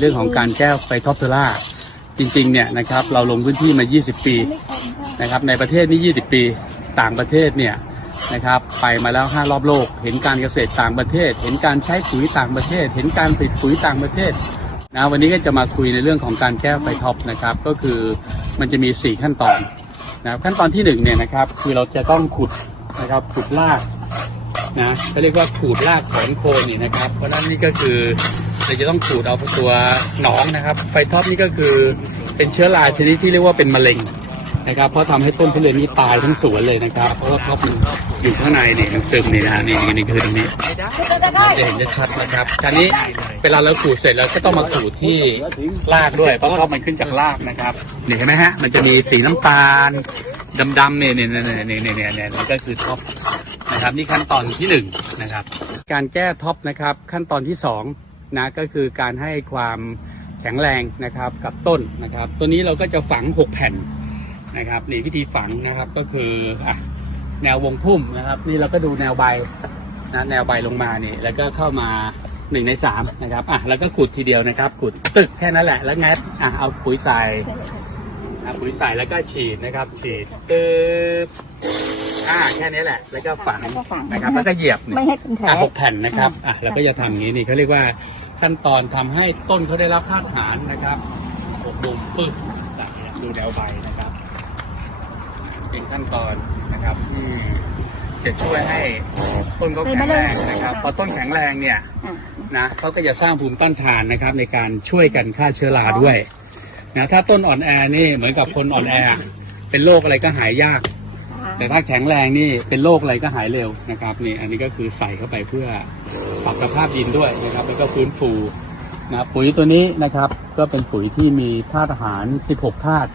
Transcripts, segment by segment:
เรื่องของการแก้ไฟท็อปเทอร่าจริงๆเนี่ยนะครับเราลงพื้นที่มา 20 ปีนะครับในประเทศนี่ 20 ปีต่างประเทศเนี่ยนะครับไปมาแล้ว 5 รอบโลก เห็นการเกษตรต่างประเทศ เห็นการใช้ปุ๋ยต่างประเทศ เห็นการผลิตปุ๋ยต่างประเทศนะวันนี้ก็จะมาคุยในเรื่องของการแก้ไฟท็อปนะครับก็คือมันจะมี 4 ขั้นตอนนะขั้นตอนที่1เนี่ยนะครับคือเราจะต้องขุดนะครับขุดรากนะเขาเรียกว่าขูดรากถอนโคนนี่นะครับ เพราะฉะนั้นนี่ก็คือ เราจะต้องขูดเอาตัวหนองนะครับ ไฟท็อปนี่ก็คือเป็นเชื้อราชนิดที่เรียกว่าเป็นมะเร็งนะครับ เพราะทำให้ต้นทุเรียนนี้ตายทั้งสวนเลยนะครับ เพราะว่าท็อปมันอยู่ข้างในนี่มันตึงนี่นะนี่นี่คือตรงนี้จะเห็นชัดนะครับคราวนี้เวลาเราขูดเสร็จแล้วก็ต้องมาขูดที่รากด้วย เพราะท็อปมันขึ้นจากรากนะครับนี่เห็นไหมฮะมันจะมีสีน้ำตาลดำๆเนี่ยเนี่ยเนี่ยเนี่ยเนี่ยเนี่ยเนี่ยนี่ก็คือท็อปนะครับนี่ขั้นตอนที่หนึ่งนะครับ การแก้ท็อปนะครับขั้นตอนที่สอง นะก็คือการให้ความแข็งแรงนะครับกับต้นนะครับ ตัวนี้เราก็จะฝัง 6 แผ่นนะครับนี่วิธีฝังนะครับก็คืออะแนววงพุ่มนะครับ นี่เราก็ดูแนวใบนะแนวใบลงมานี่แล้วก็เข้ามาหนึ่งในสามนะครับอะแล้วก็ขุดทีเดียวนะครับ ขุดตึกแค่นั้นแหละแล้วงัดอะเอาปุ๋ยใส่อะปุ๋ยใส่แล้วก็ฉีดนะครับ ฉีดตึ๊บอ่าแค่นี้แหละ แล้วก็ฝังแล้วก็ฝังนะครับ แล้วก็เหยียบเนี่ยไม่ให้เป็นแผลอะหกแผ่นนะครับอะเราก็จะทำอย่างนี้นี่เขาเรียกว่า ขั้นตอนทำให้ต้นเขาได้รับธาตุอาหารนะครับหกดุมปึ๊บจากดูแนวใบนะครับ เป็นขั้นตอนนะครับที่จะช่วยให้ต้นเขาแข็งแรงนะครับพอต้นแข็งแรงเนี่ยนะเขาก็จะสร้างภูมิต้านทานนะครับ ในการช่วยกันฆ่าเชื้อราด้วยนะถ้าต้นอ่อนแอนี่เหมือนกับคนอ่อนแอ เป็นโรคอะไรก็หายยาก แต่ถ้าแข็งแรงนี่เป็นโรคอะไรก็หายเร็วนะครับนี่อันนี้ก็คือใส่เข้าไปเพื่อปรับสภาพดินด้วยนะครับ แล้วก็ฟื้นฟูนะปุ๋ยตัวนี้นะครับก็เป็นปุ๋ยที่มีธาตุอาหาร 16 ธาตุ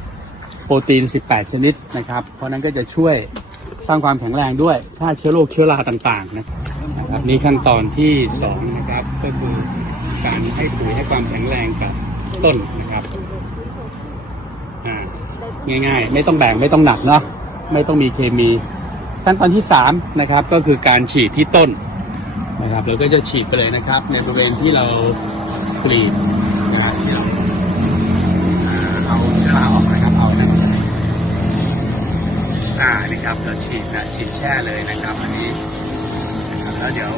โปรตีน 18 ชนิดนะครับ เพราะนั้นก็จะช่วยสร้างความแข็งแรงด้วยฆ่าเชื้อโรคเชื้อราต่างๆนะครับนี่ขั้นตอนที่สองนะครับก็คือการให้ปุ๋ยให้ความแข็งแรงกับต้นนะครับง่ายๆ ไม่ต้องแบ่งไม่ต้องหนักเนาะ ไม่ต้องมีเคมี ขั้นตอนที่สามนะครับก็คือการฉีดที่ต้นนะครับเราก็จะฉีดไปเลยนะครับ ในบริเวณที่เรากรีดนะครับที่เราอ่าเอาเชื้อราออกนะครับเอานะอ่านี่ครับเราฉีดนะฉีดแช่เลยนะครับ อันนี้นะครับแล้วเดี๋ยว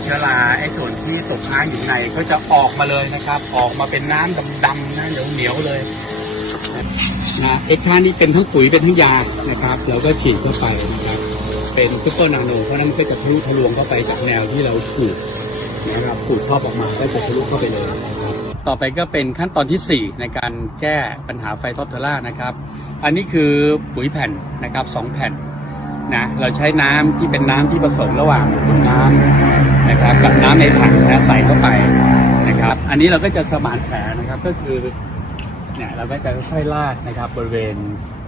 เชื้อราไอ้ส่วนที่ตกค้างอยู่ในก็จะออกมาเลยนะครับ ออกมาเป็นน้ำดำๆนะเหนียวๆเลย นะเอ็กท่านี่เป็นทั้งปุ๋ยเป็นทั้งยานะครับ เราก็ฉีดเข้าไปนะครับ เป็นซุปเปอร์นาโนเพราะนั้นก็จะทะลุทะลวงเข้าไปจากแนวที่เราขูดนะครับขูดครอบออกมาก็จะทะลุเข้าไปเลยนะครับต่อไปก็เป็นขั้นตอนที่ 4 ในการแก้ปัญหาไฟท็อปเทอร่านะครับ อันนี้คือปุ๋ยแผ่นนะครับสองแผ่นนะเราใช้น้ำที่เป็นน้ำที่ผสมระหว่างถุงน้ำนะครับกับน้ำในถังนะใส่เข้าไปนะครับ อันนี้เราก็จะสมานแผลนะครับก็คือ เนี่ยเราก็จะค่อยๆลากนะครับบริเวณ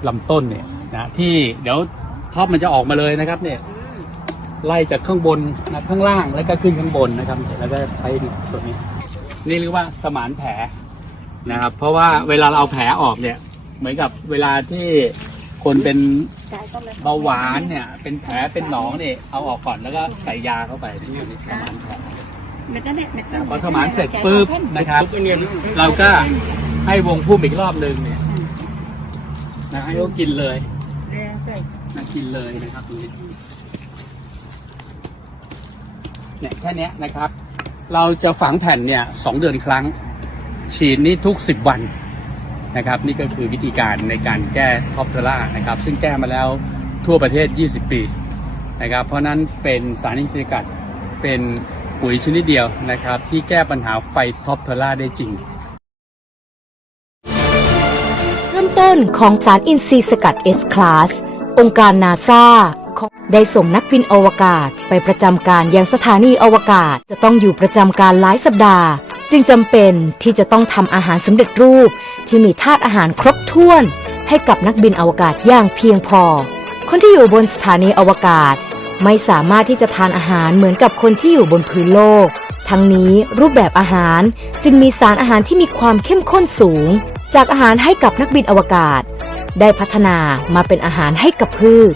ลำต้นเนี่ยนะที่เดี๋ยวท็อปมันจะออกมาเลยนะครับเนี่ยไล่จากข้างบนนะข้างล่างแล้วก็ขึ้นข้างบนนะครับเสร็จแล้วก็ใช้ตัวนี้ นี่เรียกว่าสมานแผลนะครับ เพราะว่าเวลาเราเอาแผลออกเนี่ยเหมือนกับเวลาที่คนเป็นเบาหวานเนี่ย เป็นแผลเป็นหนองเนี่ยเอาออกก่อนแล้วก็ใส่ยาเข้าไปนี่คือสมานแผลเม็ดนั่นแหละเม็ดนั่นพอสมานเสร็จปุ๊บนะครับ เราก็ ให้วงพุ่มอีกรอบหนึ่งเนี่ยนะให้เขากินเลยนะกินเลยนะครับตรงนี้เนี่ยแค่เนี้ยนะครับ เราจะฝังแผ่นเนี่ยสองเดือนครั้ง ฉีดนี่ทุกสิบวันนะครับ นี่ก็คือวิธีการในการแก้ท็อปเทอร่านะครับ ซึ่งแก้มาแล้วทั่วประเทศ 20 ปีนะครับ เพราะฉะนั้นเป็นสารอินทรีย์สกัดเป็นปุ๋ยชนิดเดียวนะครับ ที่แก้ปัญหาไฟท็อปเทอร่าได้จริง ต้นของสารอินทรีย์สกัด S-Class องค์การนาซาได้ส่งนักบินอวกาศไปประจำการยังสถานีอวกาศจะต้องอยู่ประจำการหลายสัปดาห์ จึงจำเป็นที่จะต้องทำอาหารสำเร็จรูป ที่มีธาตุอาหารครบถ้วน ให้กับนักบินอวกาศอย่างเพียงพอ คนที่อยู่บนสถานีอวกาศ ไม่สามารถที่จะทานอาหารเหมือนกับคนที่อยู่บนพื้นโลก ทั้งนี้รูปแบบอาหารจึงมีสารอาหารที่มีความเข้มข้นสูง จากอาหารให้กับนักบินอวกาศ ได้พัฒนามาเป็นอาหารให้กับพืช